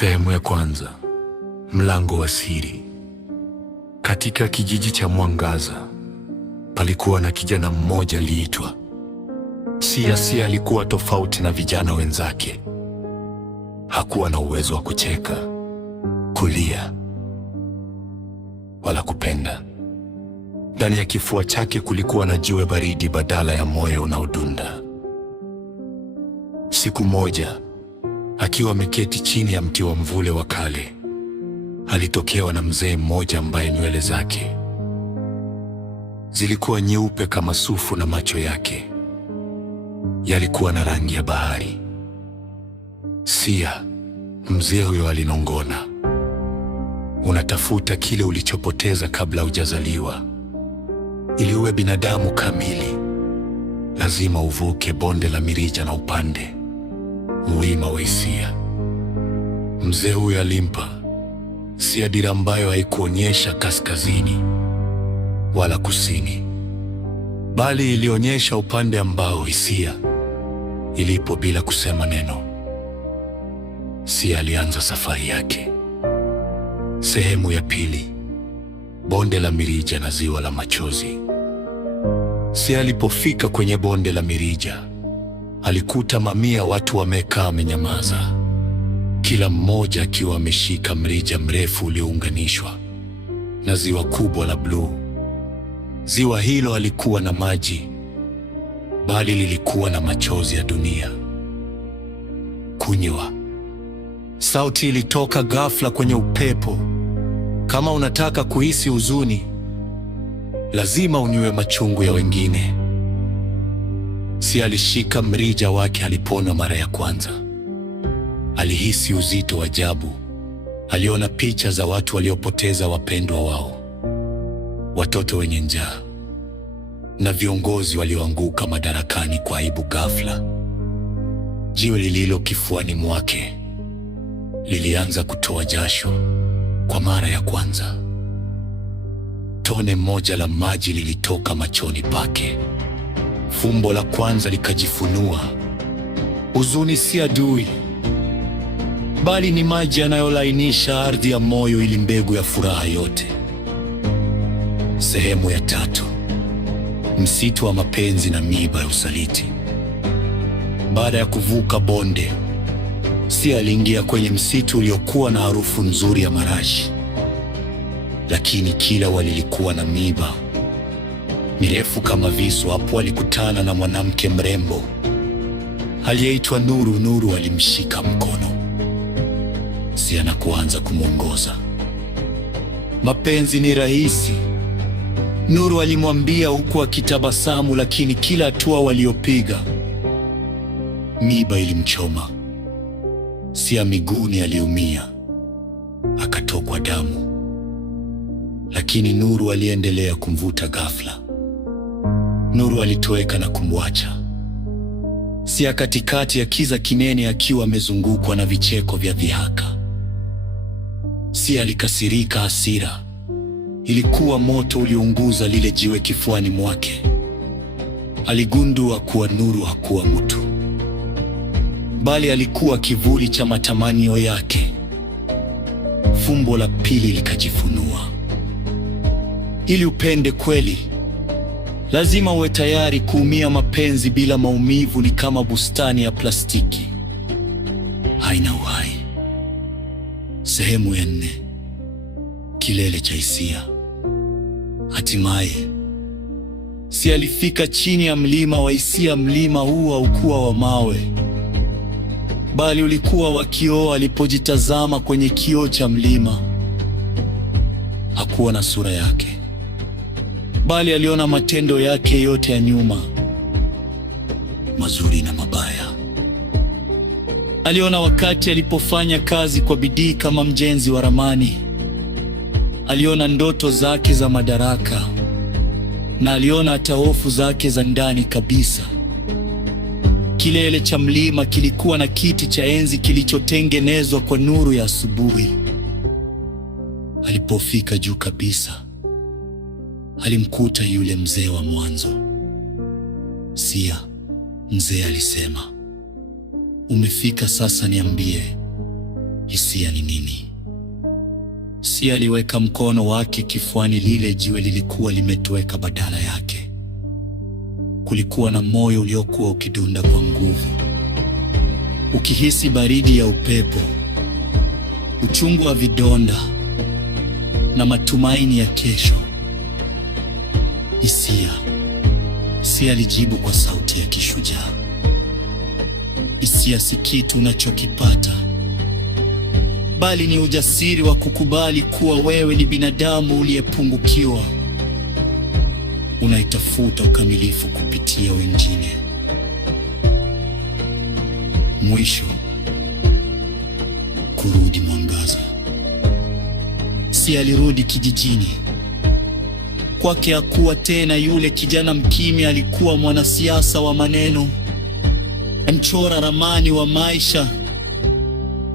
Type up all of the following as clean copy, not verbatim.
Sehemu ya kwanza. Mlango wa siri. Katika kijiji cha Mwangaza palikuwa na kijana mmoja aliitwa Sia. Sia alikuwa tofauti na vijana wenzake. Hakuwa na uwezo wa kucheka, kulia wala kupenda. Ndani ya kifua chake kulikuwa na jiwe baridi badala ya moyo unaodunda. Siku moja, akiwa ameketi chini ya mti wa mvule wa kale, alitokewa na mzee mmoja ambaye nywele zake zilikuwa nyeupe kama sufu na macho yake yalikuwa na rangi ya bahari. Sia, mzee huyo alinong'ona, unatafuta kile ulichopoteza kabla hujazaliwa. Ili uwe binadamu kamili, lazima uvuke bonde la mirija na upande mlima wa hisia. Mzee huyo alimpa Sia dira ambayo haikuonyesha kaskazini wala kusini, bali ilionyesha upande ambao hisia ilipo. Bila kusema neno, Sia alianza safari yake. Sehemu ya pili. Bonde la mirija na ziwa la machozi. Sia alipofika kwenye bonde la mirija, alikuta mamia watu wamekaa wamenyamaza, kila mmoja akiwa ameshika mrija mrefu uliounganishwa na ziwa kubwa la bluu. Ziwa hilo halikuwa na maji, bali lilikuwa na machozi ya dunia. Kunywa. Sauti ilitoka ghafla kwenye upepo. Kama unataka kuhisi huzuni, lazima unywe machungu ya wengine. Sia alishika mrija wake. Alipona mara ya kwanza, alihisi uzito wa ajabu. Aliona picha za watu waliopoteza wapendwa wao, watoto wenye njaa na viongozi walioanguka madarakani kwa aibu ghafla. Jiwe lililo kifuani mwake lilianza kutoa jasho kwa mara ya kwanza. Tone moja la maji lilitoka machoni pake. Fumbo la kwanza likajifunua. Huzuni si adui, bali ni maji yanayolainisha ardhi ya moyo ili mbegu ya furaha yote. Sehemu ya tatu. Msitu wa mapenzi na miiba ya usaliti. Baada ya kuvuka bonde, Sia aliingia kwenye msitu uliokuwa na harufu nzuri ya marashi, lakini kila walilikuwa na miiba mirefu kama visu. Hapo alikutana na mwanamke mrembo aliyeitwa Nuru. Nuru alimshika mkono Sia na kuanza kumwongoza. Mapenzi ni rahisi, Nuru alimwambia huku akitabasamu, lakini kila hatua waliopiga, miiba ilimchoma. Sia miguuni aliumia, akatokwa damu, lakini Nuru aliendelea kumvuta. Ghafla Nuru alitoweka na kumwacha Sia katikati ya kiza kinene, akiwa amezungukwa na vicheko vya dhihaka. Sia alikasirika. Hasira ilikuwa moto uliounguza lile jiwe kifuani mwake. Aligundua kuwa Nuru hakuwa mtu, bali alikuwa kivuli cha matamanio yake. Fumbo la pili likajifunua. Ili upende kweli, lazima uwe tayari kuumia. Mapenzi bila maumivu ni kama bustani ya plastiki, haina uhai. Sehemu ya nne. Kilele cha hisia. Hatimaye Sia alifika chini ya mlima wa hisia. Mlima huu haukuwa wa mawe, bali ulikuwa wa kioo. Alipojitazama kwenye kioo cha mlima, hakuwa na sura yake, bali aliona matendo yake yote ya nyuma, mazuri na mabaya. Aliona wakati alipofanya kazi kwa bidii kama mjenzi wa ramani. Aliona ndoto zake za madaraka, na aliona hata hofu zake za ndani kabisa. Kilele cha mlima kilikuwa na kiti cha enzi kilichotengenezwa kwa nuru ya asubuhi. Alipofika juu kabisa, alimkuta yule mzee wa mwanzo. Sia, mzee alisema, umefika sasa, niambie, Hisia ni nini? Sia aliweka mkono wake kifuani. Lile jiwe lilikuwa limetoweka. Badala yake kulikuwa na moyo uliokuwa ukidunda kwa nguvu, ukihisi baridi ya upepo, uchungu wa vidonda na matumaini ya kesho. Sia alijibu kwa sauti ya kishujaa. Hisia si kitu unachokipata, bali ni ujasiri wa kukubali kuwa wewe ni binadamu uliyepungukiwa, unaitafuta ukamilifu kupitia wengine. Mwisho, kurudi mwangaza. Sia alirudi kijijini. Kwake hakuwa tena yule kijana mkimya. Alikuwa mwanasiasa wa maneno, mchora ramani wa maisha,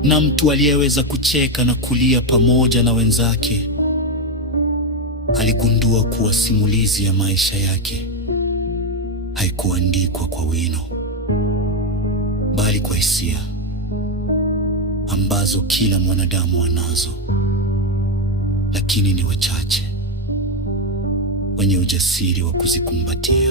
na mtu aliyeweza kucheka na kulia pamoja na wenzake. Aligundua kuwa simulizi ya maisha yake haikuandikwa kwa wino, bali kwa hisia ambazo kila mwanadamu anazo, lakini ni wachache wenye ujasiri wa kuzikumbatia.